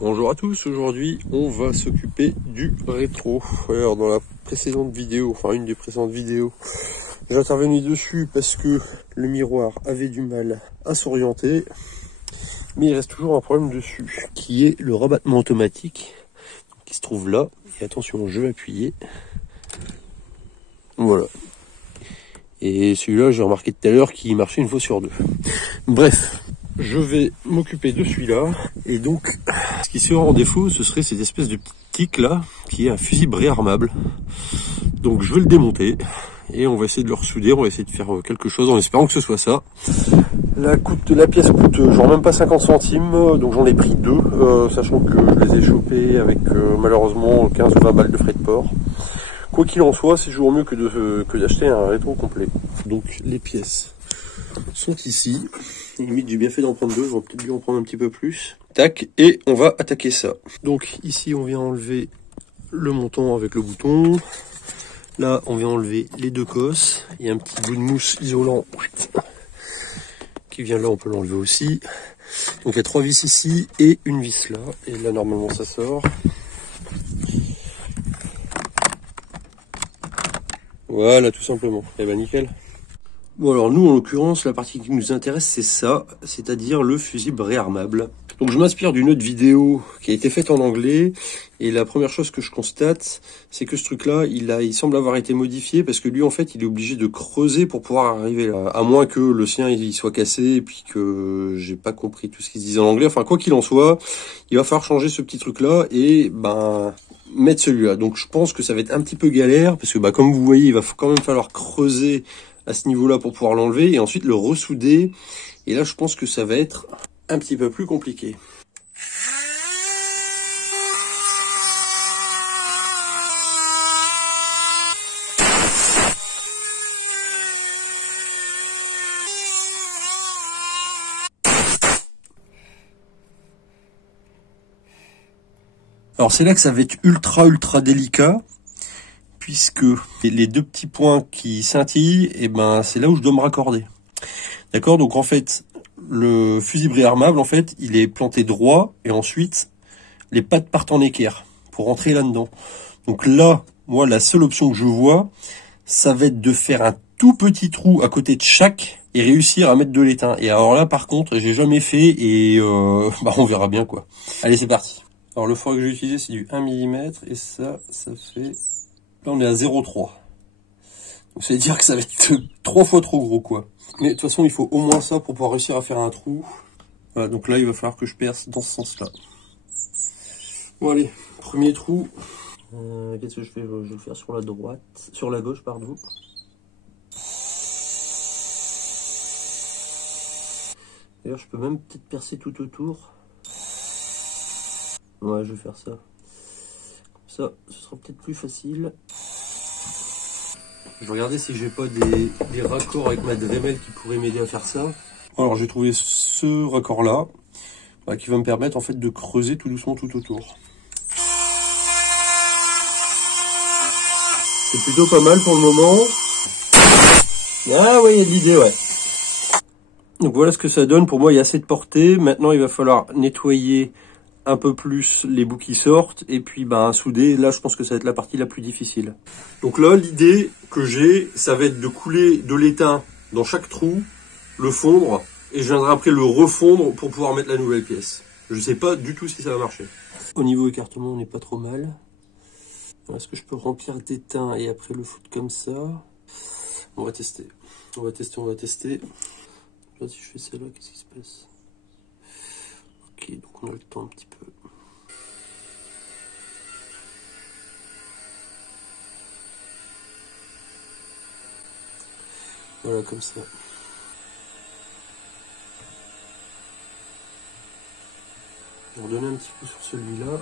Bonjour à tous, aujourd'hui on va s'occuper du rétro. Alors dans la précédente vidéo, enfin une des précédentes vidéos, j'intervenais dessus parce que le miroir avait du mal à s'orienter. Mais il reste toujours un problème dessus, qui est le rabattement automatique, qui se trouve là. Et attention, je vais appuyer. Voilà. Et celui-là, j'ai remarqué tout à l'heure qu'il marchait une fois sur deux. Bref. Je vais m'occuper de celui-là, et donc ce qui serait en défaut, ce serait cette espèce de petit tic là, qui est un fusible réarmable. Donc je vais le démonter, et on va essayer de le ressouder, on va essayer de faire quelque chose en espérant que ce soit ça. La pièce coûte genre même pas 50 centimes, donc j'en ai pris deux, sachant que je les ai chopés avec malheureusement 15 ou 20 balles de frais de port. Quoi qu'il en soit, c'est toujours mieux que d'acheter un rétro complet. Donc les pièces sont ici. Limite j'ai bien fait d'en prendre deux, je vais peut-être dû en prendre un petit peu plus. Tac, et on va attaquer ça. Donc ici on vient enlever le montant avec le bouton. Là on vient enlever les deux cosses. Il y a un petit bout de mousse isolant qui vient là, on peut l'enlever aussi. Donc il y a 3 vis ici et une vis là. Et là normalement ça sort. Voilà, tout simplement. Et ben nickel. Bon alors nous en l'occurrence la partie qui nous intéresse c'est ça, c'est-à-dire le fusible réarmable. Donc je m'inspire d'une autre vidéo qui a été faite en anglais et la première chose que je constate c'est que ce truc là il semble avoir été modifié parce que lui en fait il est obligé de creuser pour pouvoir arriver là, à moins que le sien il soit cassé et puis que j'ai pas compris tout ce qu'il se disait en anglais. Enfin quoi qu'il en soit, il va falloir changer ce petit truc là et mettre celui-là. Donc je pense que ça va être un petit peu galère parce que comme vous voyez il va quand même falloir creuser à ce niveau-là pour pouvoir l'enlever et ensuite le ressouder. Et là, je pense que ça va être un petit peu plus compliqué. Alors c'est là que ça va être ultra délicat. Puisque les deux petits points qui scintillent, et c'est là où je dois me raccorder. D'accord, donc en fait, le fusible réarmable, en fait, il est planté droit, et ensuite, les pattes partent en équerre, pour rentrer là-dedans. Donc là, moi, la seule option que je vois, ça va être de faire un tout petit trou à côté de chaque, et réussir à mettre de l'étain. Et alors là, par contre, j'ai jamais fait, et on verra bien, quoi. Allez, c'est parti. Alors le forêt que j'ai utilisé, c'est du 1 mm, et ça fait... Là, on est à 0,3. Donc, ça veut dire que ça va être 3 fois trop gros, quoi. Mais de toute façon, il faut au moins ça pour pouvoir réussir à faire un trou. Voilà, donc là, il va falloir que je perce dans ce sens-là. Bon, allez, premier trou. Qu'est-ce que je fais? Je vais le faire sur la droite, sur la gauche, pardon. D'ailleurs, je peux même peut-être percer tout autour. Ouais, je vais faire ça. Ça, ce sera peut-être plus facile. Je vais regarder si j'ai pas des raccords avec ma Dremel qui pourraient m'aider à faire ça. Alors j'ai trouvé ce raccord là qui va me permettre en fait de creuser tout doucement tout autour. C'est plutôt pas mal pour le moment. Ah ouais, il y a de l'idée, ouais. Donc voilà ce que ça donne. Pour moi, il y a assez de portée. Maintenant, il va falloir nettoyer un peu plus les bouts qui sortent et puis souder. Là je pense que ça va être la partie la plus difficile. Donc là l'idée que j'ai, ça va être de couler de l'étain dans chaque trou, le fondre et je viendrai après le refondre pour pouvoir mettre la nouvelle pièce. Je sais pas du tout si ça va marcher. Au niveau écartement on n'est pas trop mal. Est-ce que je peux remplir d'étain et après le foutre comme ça? On va tester. On va tester. Là si je fais ça là, qu'est-ce qui se passe? Ok, donc on a le temps un petit peu. Voilà, comme ça. Je vais redonner un petit peu sur celui-là.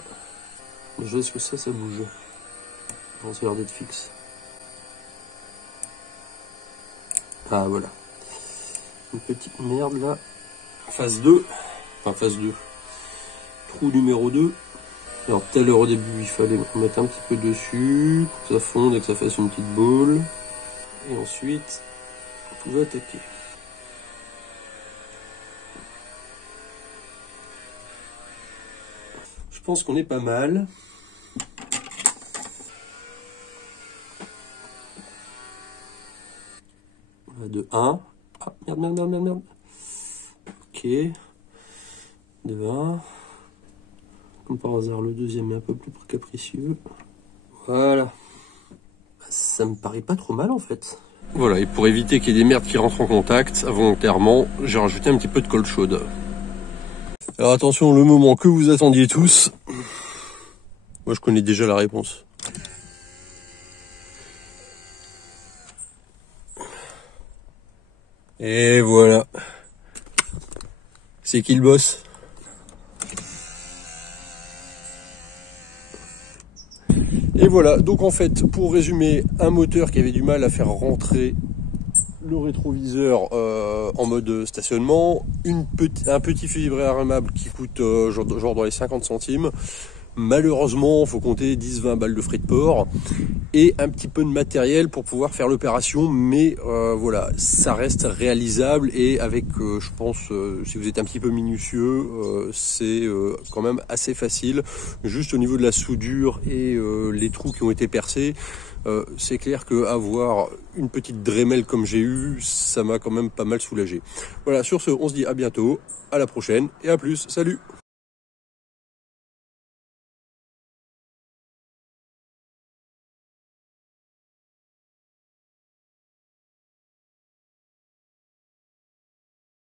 Mais je laisse que ça bouge. On va regarder de fixe. Ah, voilà. Une petite merde là. Phase 2. Enfin, phase 2. Trou numéro 2. Alors tout à l'heure au début il fallait mettre un petit peu dessus pour que ça fonde et que ça fasse une petite boule. Et ensuite on pouvait attaquer. Je pense qu'on est pas mal. De 1. Ah, merde. Ok. De 1. Comme par hasard, le deuxième est un peu plus capricieux. Voilà. Ça me paraît pas trop mal en fait. Voilà, et pour éviter qu'il y ait des merdes qui rentrent en contact, volontairement, j'ai rajouté un petit peu de colle chaude. Alors attention, le moment que vous attendiez tous. Moi je connais déjà la réponse. Et voilà. C'est qui le boss? Et voilà, donc en fait, pour résumer, un moteur qui avait du mal à faire rentrer le rétroviseur en mode stationnement, un petit fusil réarmable qui coûte genre dans les 50 centimes. Malheureusement, il faut compter 10-20 balles de frais de port et un petit peu de matériel pour pouvoir faire l'opération, mais voilà, ça reste réalisable et avec, je pense, si vous êtes un petit peu minutieux, c'est quand même assez facile. Juste au niveau de la soudure et les trous qui ont été percés, c'est clair qu'avoir une petite Dremel comme j'ai eu, ça m'a quand même pas mal soulagé. Voilà, sur ce, on se dit à bientôt, à la prochaine et à plus, salut!